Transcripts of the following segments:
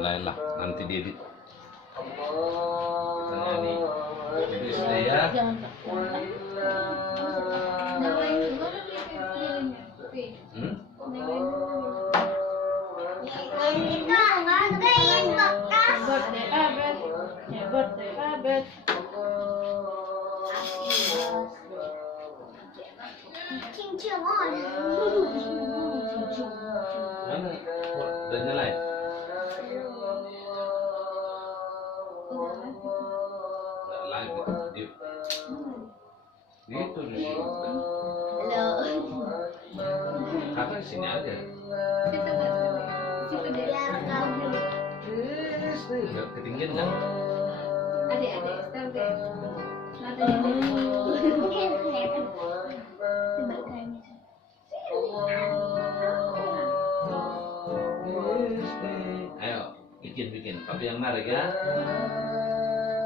mulailah nanti diedit. Kita nyanyi BSD ya. Mana? Udah nyala ya? Nggak lagi. Gitu di sini. Halo. Kakak di sini aja. Biar kamu. Nggak ketinggian kan? Adik-adik, setel deh. Mungkin kelihatan. Sebagainya. Ayo, bikin. Tapi yang menarik ya.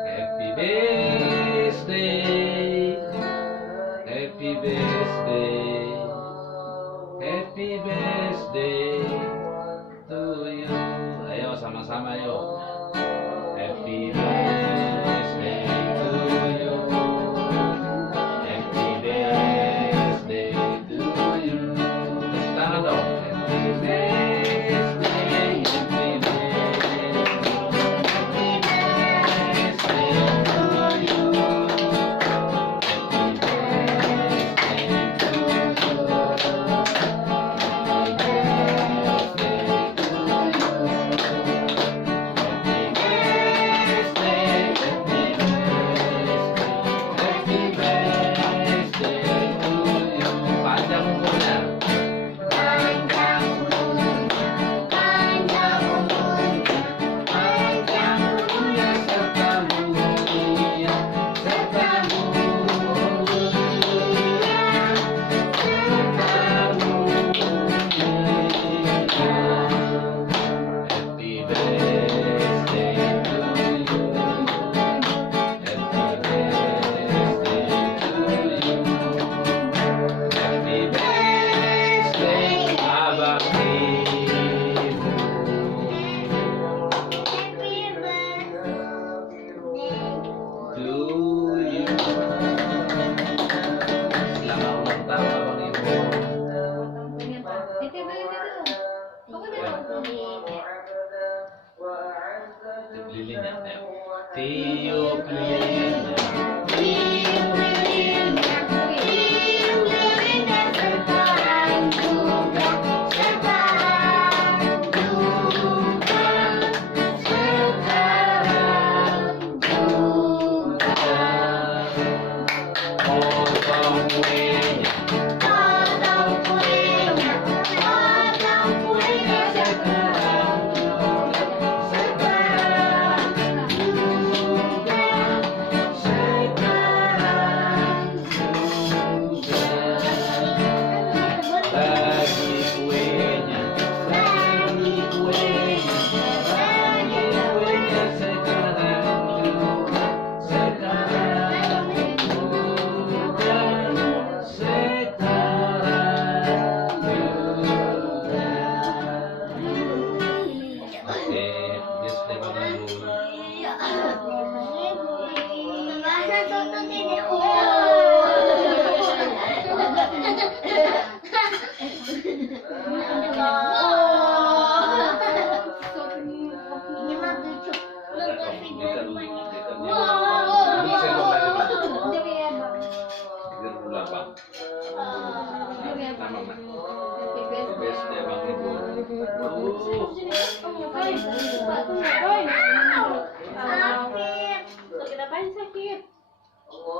Happy birthday, happy birthday, happy birthday to you. Ayo sama-sama yuk. Happy birthday to you. Happy birthday to you. Kasih tangan dong. Happy birthday, happy birthday. Happy birthday to you. Happy birthday to you. Happy birthday to you. Panjang umurnya. Panjang umurnya, panjang umurnya serta mulia, serta mulia, serta mulia. Happy birthday to you. Happy birthday to you. Happy birthday Abang Ibu. Happy birthday To you. Selamat ulang tahun Abang Ibu. Tiup lilinnya, ayo. Tiup lilinnya. Tiup lilinnya, tiup lilinnya sekarang juga, sekarang juga, sekarang juga. Potong kuenya. Potong kuenya, potong kuenya sekarang juga, sekarang juga, sekarang juga. Bagi kuenya. Bagi kuenya, bagi kuenya Sekarang juga. Sekarang juga. Sekarang juga. Oke, birthday Bang Ibu. Bahasa tuntut ini. Ini mah lucu. Nonton video rumahnya. Ini sendok lagi, Bang. Biar dulu, Bang. Nama, Bang. Birthday Bang Ibu. Sakit apaan sakit?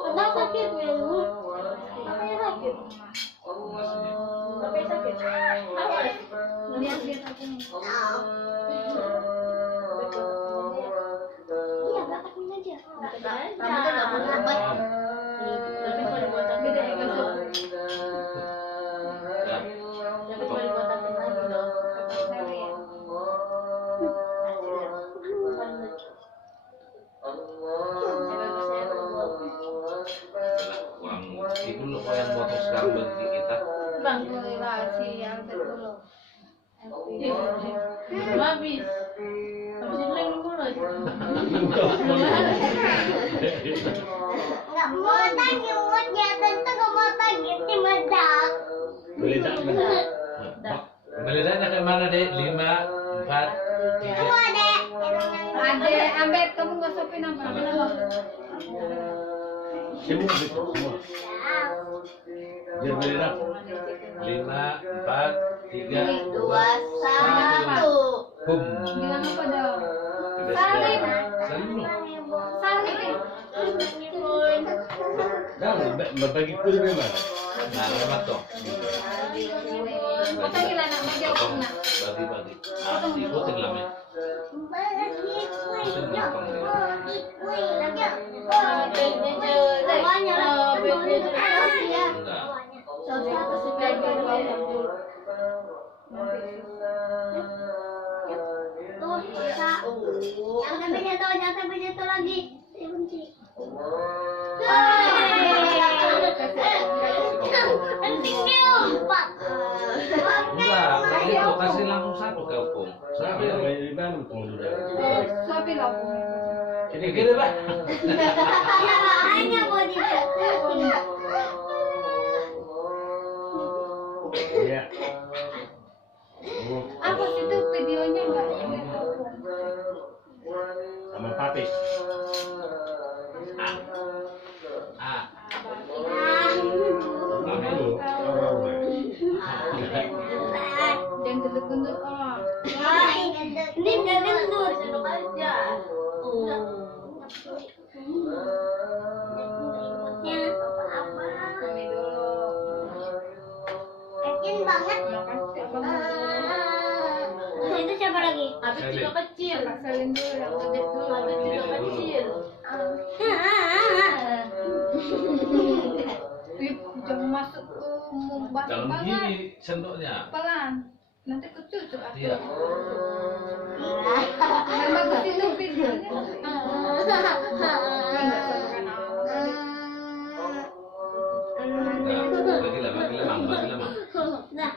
Apa sakit Melu? Apa yang sakit? Apa yang sakit? Apa? Lihat aku nih. Iya, belakangin aja. Kamu tuh nggak mau lambat. Tapi kalau dibotakin dia besok. Tapi kalau dibotakin lagi loh. Uang itu loh yang foto sekarang bagi kita. Bang, si yang dulu. Belum habis. Nggak mau tagi umutnya, tentu nggak mau tagi tim medak. Meledak kan? Meledaknya ke mana, Dek? 5, 4, 3. Tunggu adek. Ade, Ambet, kamu nggak sopin apa? Semua gitu, semua. Biar meledak. 5, 4, 3, 2, 1. Bum. Bilang apa dong? Salim. Salim. Salim. Salim. Jangan berbagi kue memang. Nah, lewat toh. Kota gila nak mau jawab nak. Bagi-bagi. Ikutin lah, Men. Bagi kue, Ikutin gampang dia. bagi kue lagi. Enggak. Jangan sampai jatuh, jangan sampai jatuh lagi. Saya kunci. Pentingnya empat. Enggak, itu kasih langsung satu ke Opung. Saya Saya main di mana tuh udah. Sopin lah. gini-gini lah. Hanya mau dilihat. Iya. Apa sih itu videonya nggak lihat aku? Sama Papis. Ah, Mami lu. Jangan gendut-gendut orang. Ini nggak gendut. Aja. Apa-apa. Kami dulu. Yakin banget. Makasih abang. Itu siapa lagi? Habis Salim. juga kecil. Salim dulu yang gede dulu. Habis Gede juga dulu. kecil. Wih, jangan masuk ke basah jangan banget. gini sendoknya. Pelan. Nanti kecucuk aku. Iya. Yang bagus itu videonya. Enggak sabaran Enggak, bagi lah, bagi lemang, bagi lemang. Nah,